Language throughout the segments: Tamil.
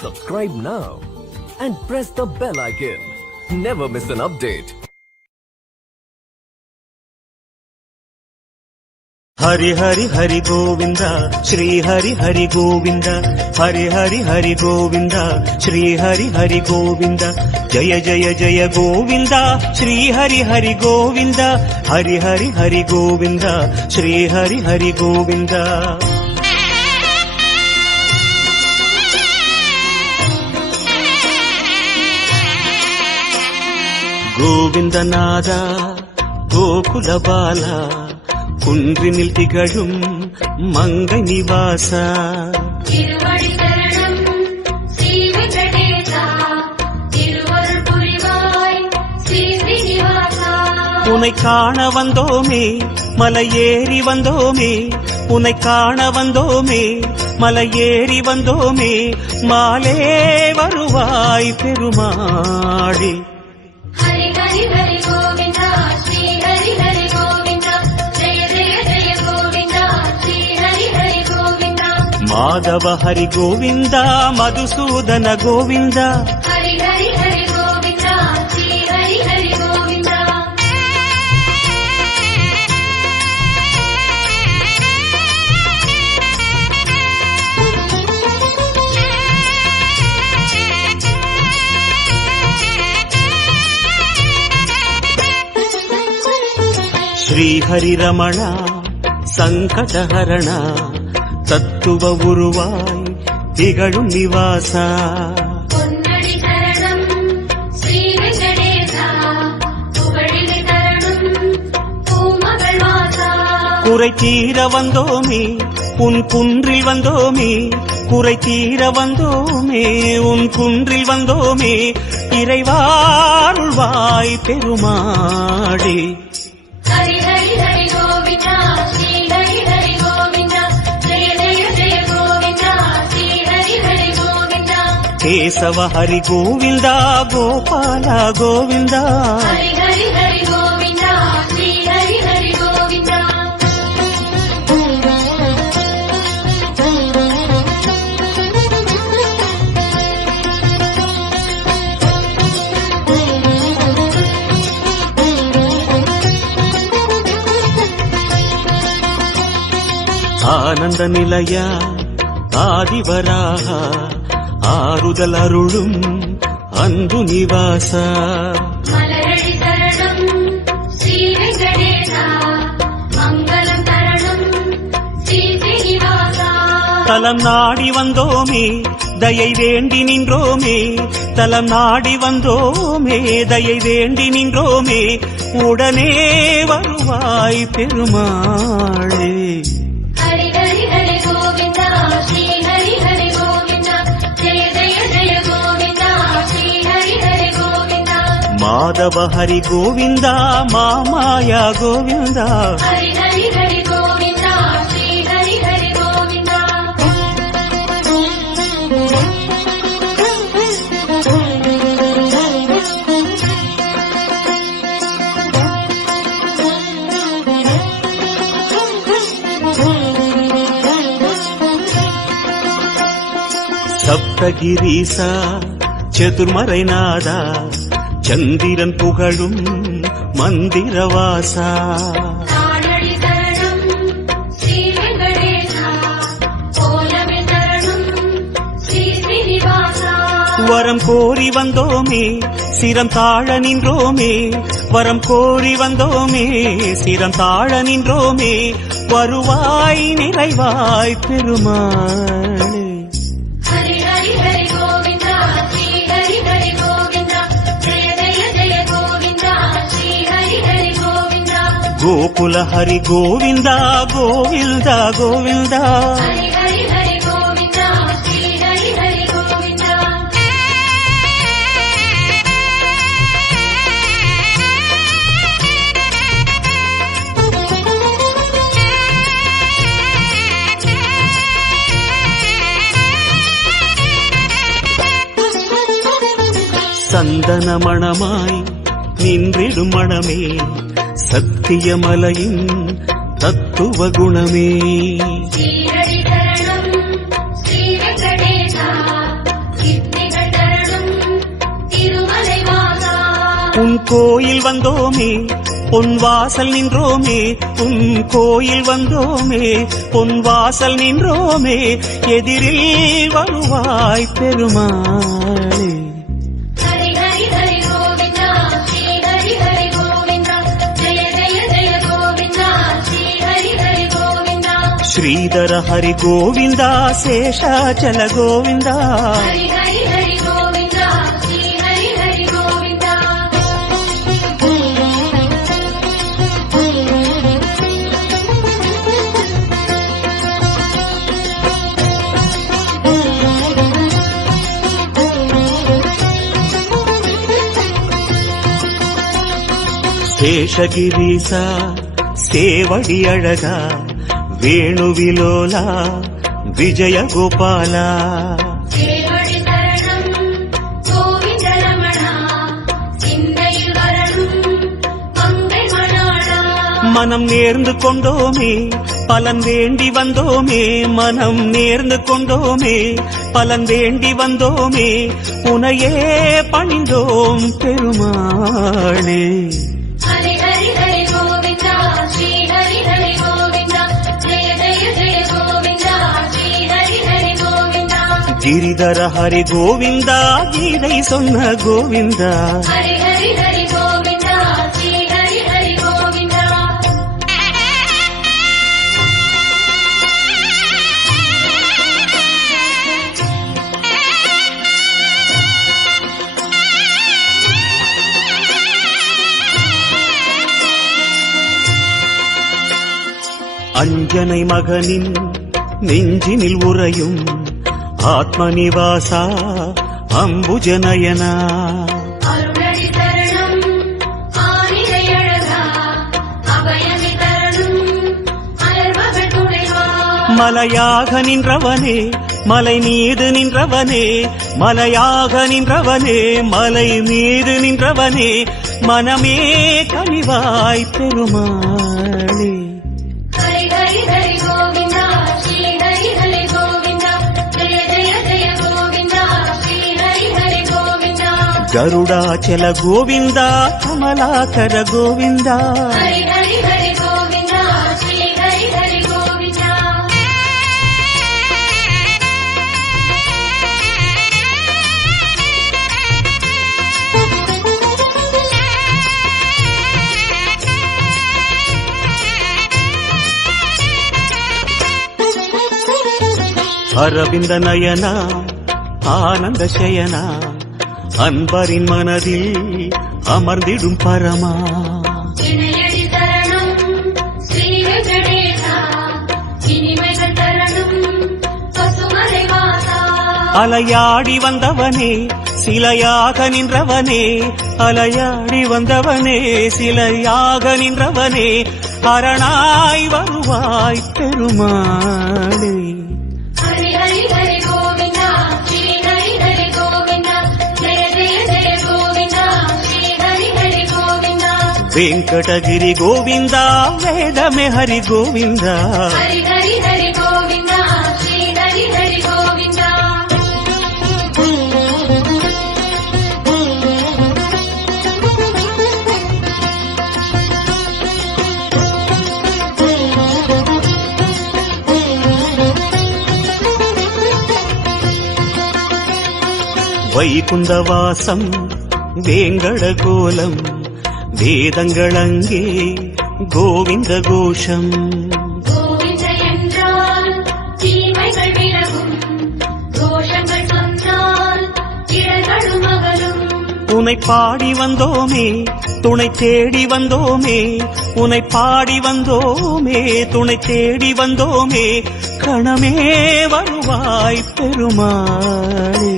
Subscribe now and press the bell icon. Never miss an update. Hari Hari Hari Govinda, Shri Hari Hari Govinda, Hari Hari Hari Govinda, Shri Hari Hari Govinda, Jaya Jaya Jaya Govinda, Shri Hari Hari Govinda, Hari Hari Hari Govinda, Shri Hari Hari Govinda. Govinda Nada, Gokula Bala, குன்றினில் திகழும் மங்கை நிவாசா திருவடி சரணம் ஸ்ரீ வெங்கடேசா திருவருள் புரிவாய் ஸ்ரீ ஸ்ரீனிவாசா உன்னை காண வந்தோமே மலை ஏறி வந்தோமே உன்னை காண வந்தோமே மலை ஏறி வந்தோமே மாலே வருவாய் பெருமாளே ஹரி ஹரி ஹரி கோவிந்தா ஸ்ரீ ஹரி ஹரி கோவிந்தா ஜெய ஜெய ஜெய கோவிந்தா ஸ்ரீ ஹரி ஹரி கோவிந்தா மாதவ ஹரி கோவிந்தா மதுசூதன கோவிந்தா ஹரி ஹரி ஹரி கோவிந்தா ஸ்ரீ ஹரி ஹரி கோவிந்தா ஸ்ரீ ஹரி ரமணா சங்கடஹரணா தத்துவ உருவாய் திகழும் நிவாசா பொன்னடி சரணம் ஸ்ரீ வெங்கடேசா புகழினை தரணும் பூமகள் வாசா குறை தீர வந்தோமே உன் குன்றில் வந்தோமே குறை தீர வந்தோமே உன் குன்றில் வந்தோமே இறைவாருள்வாய் பெருமாளே ஹரி ஹரி ஹரி கோவிந்தா ஸ்ரீ ஹரி ஹரி கோவிந்தா ஜெய ஜெய ஜெய கோவிந்தா ஸ்ரீ ஹரி ஹரி கோவிந்தா கேசவ ஹரி கோவிந்தா கோபால கோவிந்தா ஹரி ஹரி ஹரி கோவிந்தா ஸ்ரீ ஹரி ஹரி கோவிந்தா ஆனந்த நிலையா ஆதிவராக ஆறுதல் அருளும் அன்பு நிவாசா மலரடி சரணம் ஸ்ரீ வெங்கடேசா மங்களம் தரணும் ஸ்ரீ ஸ்ரீனிவாசா தலம் நாடி வந்தோமே தயை வேண்டி நின்றோமே தலம் நாடி வந்தோமே தயை வேண்டி நின்றோமே உடனே வருவாய் பெருமாளே ஹரி ஹரி ஹரி கோவிந்தா ஸ்ரீ ஹரி ஹரி கோவிந்தா ஜெய ஜெய ஜெய கோவிந்தா ஸ்ரீ ஹரி ஹரி கோவிந்தா மாதவ ஹரி கோவிந்தா மாமாயா கோவிந்தா ஹரி ஹரி ஹரி கோவிந்தா ஸ்ரீ ஹரி ஹரி கோவிந்தா சப்தகிரீசா சதுர்மறைநாதா சந்திரன் புகழும் மந்திரவாசா தானடி சரணம் ஸ்ரீ வெங்கடேசா கோலமே சரணம் ஸ்ரீ ஸ்ரீனிவாசா வரம் கோரி வந்தோமே சிரம் தாழ நின்றோமே வரம் கோரி வந்தோமே சிரம் தாழ நின்றோமே வருவாய் நிறைவாய் பெருமாளே ஹரி ஹரி ஹரி கோவிந்தா ஸ்ரீ ஹரி ஹரி கோவிந்தா ஜெய ஜெய ஜெய கோவிந்தா ஸ்ரீ ஹரி ஹரி கோவிந்தா கோகுல ஹரி கோவிந்தா கோவிந்தா கோவிந்தா ஹரி ஹரி ஹரி கோவிந்தா ஸ்ரீ ஹரி ஹரி கோவிந்தா சந்தன மணமாய் நின்றிடும் மணமே சத்தியமலையின் தத்துவ குணமே ஸ்ரீஹரி சரணம் ஸ்ரீ வெங்கடேசா கோயில் வந்தோமே பொன் வாசல் நின்றோமே உன் கோயில் வந்தோமே பொன் வாசல் நின்றோமே எதிரில் வருவாய் பெருமாளே. ஹரி ஹரி ஹரி கோவிந்தா ஸ்ரீ ஹரி ஹரி கோவிந்தா ஜெய ஜெய ஜெய கோவிந்தா ஸ்ரீ ஹரி ஹரி கோவிந்தா. ஸ்ரீதர ஹரி கோவிந்தா சேஷாச்சல கோவிந்தா. ஹரி ஹரி ஹரி கோவிந்தா ஸ்ரீ ஹரி ஹரி கோவிந்தா. சேஷகிரீசா சேவடி அழகா வேணுவிலோலா விஜய கோபாலா. சேவடி சரணம் கோவிந்த ரமணா சிந்தையில் வரணும் மங்கை மணாளா. மனம் நேர்ந்து கொண்டோமே பலன் வேண்டி வந்தோமே மனம் நேர்ந்து கொண்டோமே பலன் வேண்டி வந்தோமே உனையே பணிந்தோம் பெருமாளே. ஹரி ஹரி ஹரி கோவிந்தா ஸ்ரீ ஹரி ஹரி கோவிந்தா ஜெய ஜெய ஜெய கோவிந்தா ஸ்ரீ ஹரி ஹரி கோவிந்தா. கிரிதர ஹரி கோவிந்தா கீதை சொன்ன கோவிந்தா. ஹரி ஹரி ஹரி கோவிந்தா ஸ்ரீ ஹரி ஹரி கோவிந்தா. அஞ்சனை மகனின் நெஞ்சினில் உறையும் ஆத்மநிவாசா அம்புஜனயனா. அருளடி சரணம் ஆனிரை அழகா அபயமி தரணும் அலர்மகள் துணைவா. மலையாக நின்றவனே மலை மீது நின்றவனே மலையாக நின்றவனே மலை மீது நின்றவனே மனமே கனிவாய் பெருமாளே. ஹரி ஹரி ஹரி கோவிந்தா ஸ்ரீ ஹரி ஹரி கோவிந்தா ஜெய ஜெய ஜெய கோவிந்தா ஸ்ரீ ஹரி ஹரி கோவிந்தா. கருடாச்சல கோவிந்தா கமலாகர கோவிந்தா. ஹரி ஹரி ஹரி கோவிந்தா ஸ்ரீ ஹரி ஹரி கோவிந்தா. அரவிந்த நயனா ஆனந்த சயனா அன்பரின் மனதில் அமர்ந்திடும் பரமா. இணையடி தரணும் ஸ்ரீ வெங்கடேசா இனிமைகள் தரணும் பசுமலை வாசா. அலையாடி வந்தவனே சிலையாக நின்றவனே அலையாடி வந்தவனே சிலையாக நின்றவனே அரணாய் வருவாய் பெருமாளே. ஹரி ஹரி ஹரி கோவிந்தா ஸ்ரீ ஹரி ஹரி கோவிந்தா ஜெய ஜெய ஜெய கோவிந்தா ஸ்ரீ ஹரி ஹரி கோவிந்தா. வெங்கடகிரி கோவிந்தா வேதமே ஹரி கோவிந்தா. ஹரி ஹரி ஹரி கோவிந்தா ஸ்ரீ ஹரி ஹரி கோவிந்தா. வைகுந்தவாசம் வேங்கட கோலம் வேதங்களங்கே கோவிந்த கோஷம். கோவிந்த என்றால் தீமைகள் விலகும் தோஷங்கள் சொன்னால் இடர்களும் அகலும். உனை பாடி வந்தோமே துணை தேடி வந்தோமே உனை பாடி வந்தோமே துணை தேடி வந்தோமே கணமே வருவாய் பெருமாளே.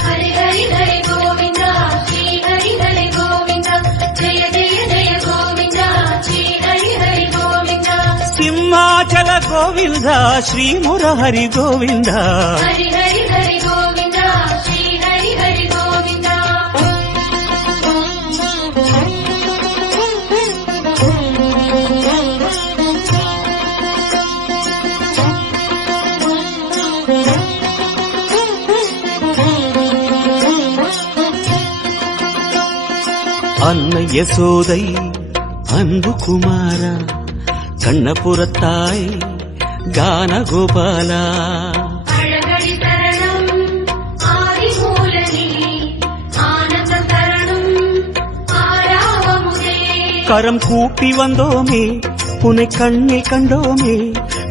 ஹரி ஹரி ஹரி கோவிந்தா ஸ்ரீ ஹரி ஹரி கோவிந்தா ஜெய ஜெய ஜெய கோவிந்தா ஸ்ரீ ஹரி ஹரி கோவிந்தா. சிம்மாச்சல கோவிந்தா ஸ்ரீ முரஹரி கோவிந்தா. ஹரி ஹரி ஹரி கோவிந்தா ஸ்ரீ ஹரி ஹரி கோவிந்தா. அன்னை யசோதை அன்பு குமாரா கண்ணபுரத்தாய் கான கோபாலா அழகடி தரணம் ஆதிமூலனே ஆனந்தம் தரணும் ஆராவமுதே கரம் கூப்பி வந்தோமே உன்னை கண்ணில் கண்டோமே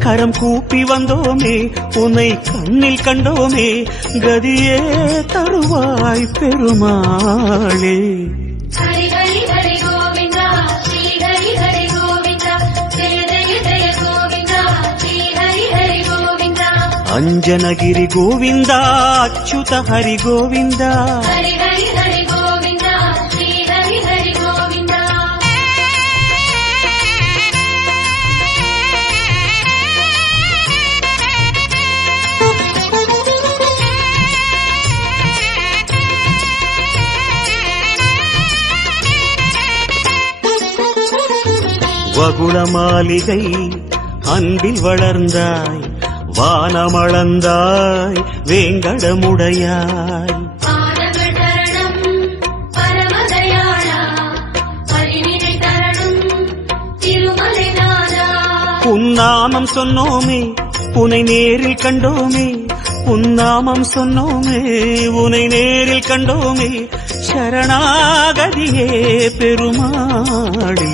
கரம் கூப்பி வந்தோமே உன்னை கண்ணில் கண்டோமே கதியே தருவாய் பெருமாளே ஹரி ஹரி ஹரி கோவிந்தா ஸ்ரீ ஹரி ஹரி கோவிந்தா ஜெய ஜெய ஜெய கோவிந்தா ஸ்ரீ ஹரி ஹரி கோவிந்தா அஞ்சனகிரி கோவிந்தா அச்சுத ஹரி கோவிந்தா ஹரி ஹரி ஹரி கோவிந்தா ஸ்ரீ ஹரி ஹரி கோவிந்தா வகுள மாளிகை அன்பில் வளர்ந்தாய் வானமளந்தாய் வேங்கடமுடையாய் பாதங்கள் தரணம் பரமதயாளா பரிவினை தரணும் திருமலை நாதா உன்னாமம் சொன்னோமே உனை நேரில் கண்டோமே உன்னாமம் சொன்னோமே உனை நேரில் கண்டோமே சரணாகதியே பெருமாளே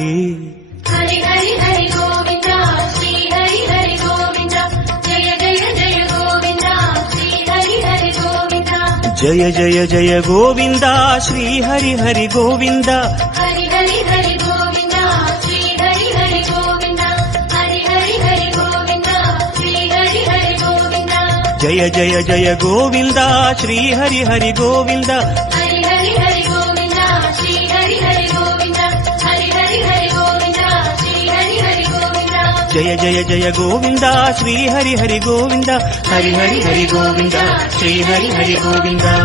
ஹரி ஹரி ஹரி கோவிந்தா ஸ்ரீ ஹரி ஹரி கோவிந்தா ஜெய ஜெய ஜெய கோவிந்தா ஸ்ரீ ஹரி ஹரி கோவிந்தா ஜய ஜய ஜய கோவிந்தா ஸ்ரீ ஹரி ஹரி கோவிந்தா ஹரி ஹரி ஹரி கோவிந்தா ஸ்ரீ ஹரி ஹரி கோவிந்தா ஹரி ஹரி ஹரி கோவிந்தா ஸ்ரீ ஹரி ஹரி கோவிந்தா ஜய ஜய ஜய கோவிந்தா ஸ்ரீ ஹரி ஹரி கோவிந்தா ஹரி ஹரி ஹரி கோவிந்தா ஸ்ரீ ஹரி ஹரி கோவிந்தா ஹரி ஹரி ஹரி கோவிந்தா ஸ்ரீ ஹரி ஹரி கோவிந்தா ஜய ஜய ஜய கோவிந்தா ஸ்ரீ ஹரி ஹரி கோவிந்தா ஹரி ஹரி ஹரி கோவிந்தா ஸ்ரீ ஹரி ஹரி கோவிந்தா